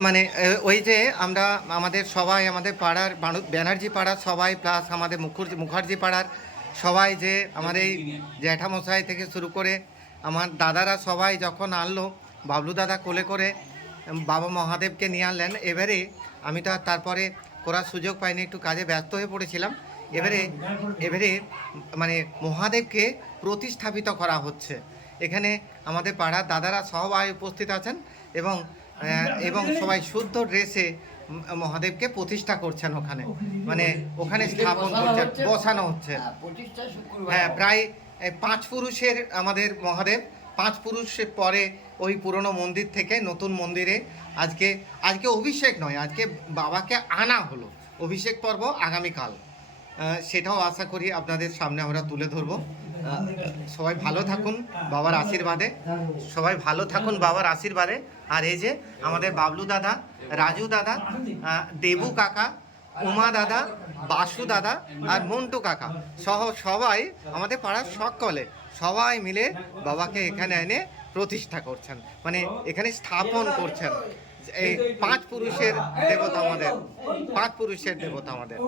মানে ওই যে আমরা আমাদের সবাই আমাদের পাড়ার ব্যানার্জি পাড়ার সবাই প্লাস আমাদের মুখার্জি পাড়ার সবাই যে আমার এই জ্যাঠামশাই থেকে শুরু করে আমার দাদারা সবাই যখন আনলো বাবলু দাদা কোলে করে বাবা মহাদেবকে নিয়ে আনলেন। এবারে আমি তো আর তারপরে করার সুযোগ পাইনি, একটু কাজে ব্যস্ত হয়ে পড়েছিলাম। এবারে এবারে মানে মহাদেবকে প্রতিস্থাপিত করা হচ্ছে। এখানে আমাদের পাড়ার দাদারা সবাই উপস্থিত আছেন এবং এবং সবাই শুদ্ধ ড্রেসে মহাদেবকে প্রতিষ্ঠা করছেন ওখানে, মানে ওখানে স্থাপন করছেন, বসানো হচ্ছে। হ্যাঁ, প্রায় 5 পুরুষের আমাদের মহাদেব। 5 পুরুষের পরে ওই পুরনো মন্দির থেকে নতুন মন্দিরে আজকে অভিষেক নয়, আজকে বাবাকে আনা হলো। অভিষেক পর্ব আগামীকাল, সেটাও আশা করি আপনাদের সামনে আমরা তুলে ধরবো। সবাই ভালো থাকুন বাবার আশীর্বাদে, সবাই ভালো থাকুন বাবার আশীর্বাদে। আর এই যে আমাদের বাবলু দাদা, রাজু দাদা, দেবু কাকা, উমা দাদা, বাসু দাদা আর মন্টু কাকা সহ সবাই আমাদের পাড়ার সকলে সবাই মিলে বাবাকে এখানে এনে প্রতিষ্ঠা করছেন, মানে এখানে স্থাপন করছেন। এই 5 পুরুষের দেবতা আমাদের, 5 পুরুষের দেবতা আমাদের।